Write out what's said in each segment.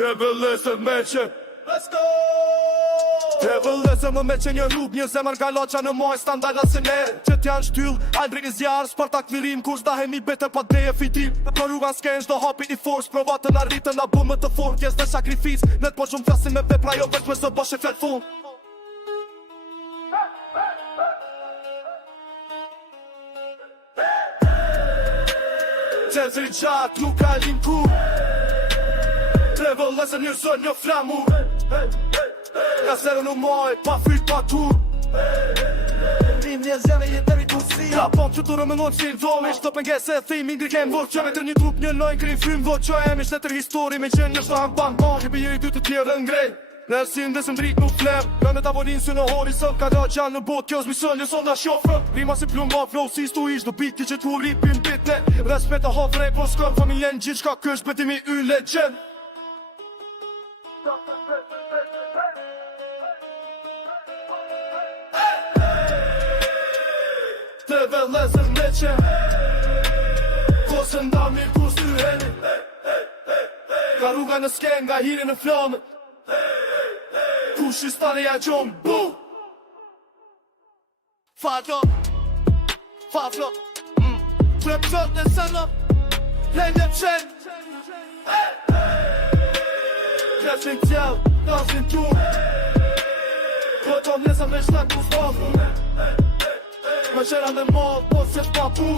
Të vëllësën me që Let's go! Të vëllësën më me që një rrug një zemër nga loqa në moj standarda se nere Që t'janë shtyll, albri një zjarë, spartak lirim Kur s'dahemi beter pa dreje fitim Për rruga s'ken shdo hapi i forës Provat të narritën na bu më të fort Pjes dhe sakrifis, net po shumë flasin me vepra jo veç me së boshe flet fun Qezri gjatë nuk ka lin ku Tre vëllësën një zën një flamu Ka serë në moj, pa fyt pa tur Rim një zjeve jetë deri të si Ka pop që të rëmënon që i vdojnë Shto pëngese e thim, ingri kem vërë Që vetër një trup një lojnë, kri frim vërë Që e mi shtetër histori me qenë një shtanë ban ban Hipi jeri dy të tjerë në ngrej Nërsin dhe së ndrit nuk flem Në me tavolinë sy në horizont Ka da gjanë në bot, kjo s'mison një son da shofrë Rima si plum ma flow, si stu ish Do bit ti që t'u ripin bitne Respekt e hofre, po s'kom familjen Gjithë shka kësh betimi y legend Të vëllësën me që Kosën da mirë kus ty heni Ka rruga në sken, nga hiri në flamë Kush i stane ja gjomë, bu Fatlo Trep qët në sënë Lejnë qenë Kreshin t'jell, nasin t'u Këto nesën me shtak ku s'pafru Më qera në modë, po se t'papu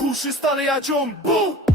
Kush i stane ja gjomë, bu